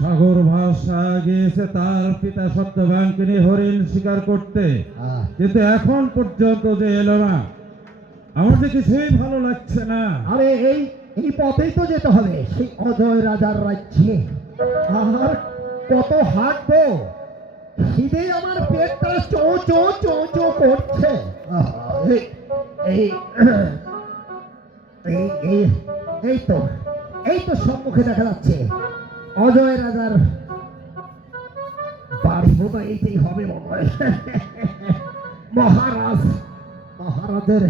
সাগর ভাষা গিয়েছে তার পিতা সত্যবানকে নিয়ে হরিণ শিকার করতে। কিন্তু এখন পর্যন্ত যে এলো না আমার যে কিছুই ভালো লাগছে না। আরে এই এই পথেই তো যেতে হবে সেই অজয় রাজার রাজ্যে। আর কত হাঁটবো? খিদে আমার পেটটা চো চো চো চো করছে। এই এই এই এই এই তো। এই তো সম্মুখে দেখা যাচ্ছে। অজয় রাজার বাড়ি বোধ এইটাই হবে মহারাজ মহারাজের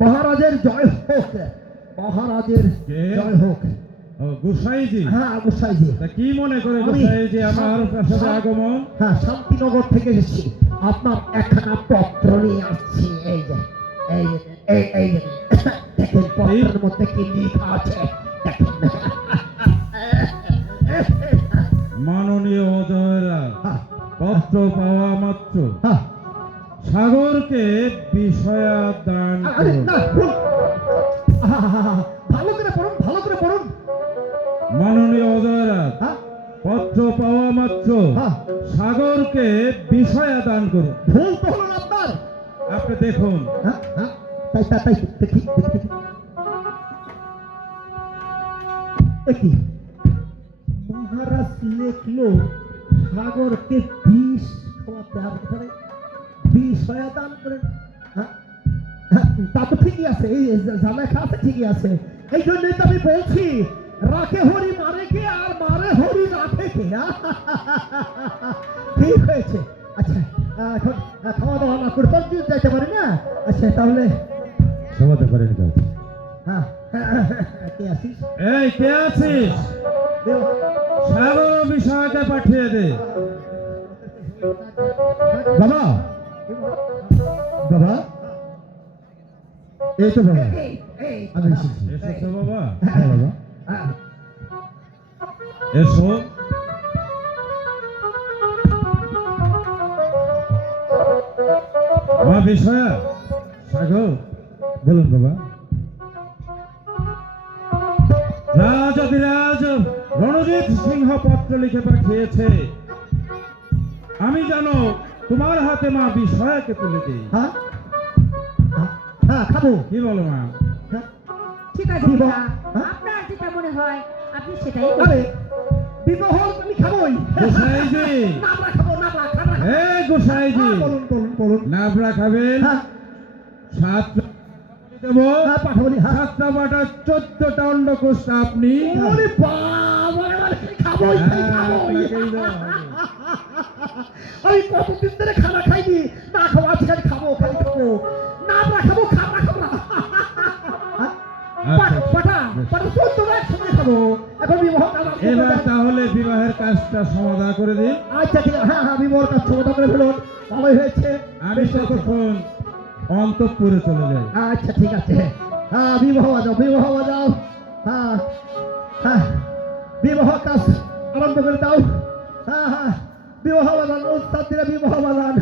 মহারাজের জয় হোক মহারাজের জয় হোক। গোসাইজি? হ্যাঁ অবশ্যই জি তা কি মনে করে গোসাইজি আমার প্রাসাদে আগমন? হ্যাঁ শান্তিনগর থেকে এসেছি। আপনার একখানা পত্র নিয়ে আসছি। এই যে এই যে, এই এই। দেখেন পত্রের মধ্যে কি লেখা আছে দেখেন মাননীয় হ্যাঁ, পত্র পাওয়া মাত্র। সাগরকে বিষয়া দান ভুল করে পড়ুন ভালো করে পড়ুন। মাননীয় অজয়রা হ্যাঁ পত্র পাওয়া মাত্র। সাগরকে বিষয়া দান করুন। ভুল তো হলো আপনার। আপনি দেখুন। হ্যাঁ হ্যাঁ তাই তাই তাই দেখি দেখি মহারাজ লেখলো সাগরকে বিষ খাওয়াতে আর এখানে বিষ হয়ে দান করেন হ্যাঁ হ্যাঁ, তা তো ঠিকই আছে এই জামেখা আছে ঠিকই আছে। এই জন্যই তো আমি বলছি রাখে হরি মারে কে আর মারে হরি রাখে কে ঠিক হয়েছে। আচ্ছা এখন খাওয়া দাওয়া না করে তখন যাইতে পারি না। আচ্ছা তাহলে সমাতে করেন হ্যাঁ কে আসিস এই কে আছিস? সাগর বিষয়কে পাঠিয়ে দে। বাবা? বাবা? এই তো বাবা। আমি এসেছি। বাবা? হ্যাঁ বাবা। হ্যাঁ, এসো। মা বিষয়া সাগর। বলুন বাবা। রাজ অধিরাজ রণজিৎ সিংহ পত্র লিখে পাঠিয়েছে আমি জানো তোমার হাতে মা বিষয়াকে তুলে দিই। হ্যাঁ হ্যাঁ, খাব? কি বলো মা? হ্যাঁ, ঠিক আছে হ্যাঁ? আপনার যেটা মনে হয় আপনি সেটাই আরে করবেন। বিবাহ আমি খাবোই। গোসাইজি। নাবড়া খাব নাবড়া খাব। হে গোসাইজি। বলুন বলুন বলুন। নাবড়া খাবেন? হ্যাঁ সাত দেবো। হ্যাঁ হ্যাঁ। সাতটা বাটা চোদ্দটা অন্ডকোষ আপনি। হ্যাঁ। আমি কতদিন ধরে খানা খাইনি? না খাব আজকে খালি খাব খালি খাব। না আমরা খাব খাব খাব না। আচ্ছা, পাঠা পাঠা চোদ্দ একসঙ্গে খাব। এখন বিবাহ এবার তাহলে বিবাহের কাজটা সমাধা করে দিন। আচ্ছা ঠিক আছে। হ্যাঁ হ্যাঁ বিবাহ কাজ সমাধা করে ফেলুন। ভালোই হয়েছে। আমি ততক্ষণ অন্তঃপুরে চলে যায়। আচ্ছা ঠিক আছে। হ্যাঁ বিবাহ বাজাও বিবাহ বাজাও হ্যাঁ হ্যাঁ বিবাহ কাজ আরম্ভ করে দাও। হ্যাঁ হ্যাঁ বিবাহ বাজান উস্তাদ দিলে বিবাহ বাজান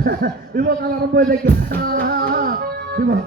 বিবাহ কাল আরম্ভ হয়ে হ্যাঁ বিবাহ।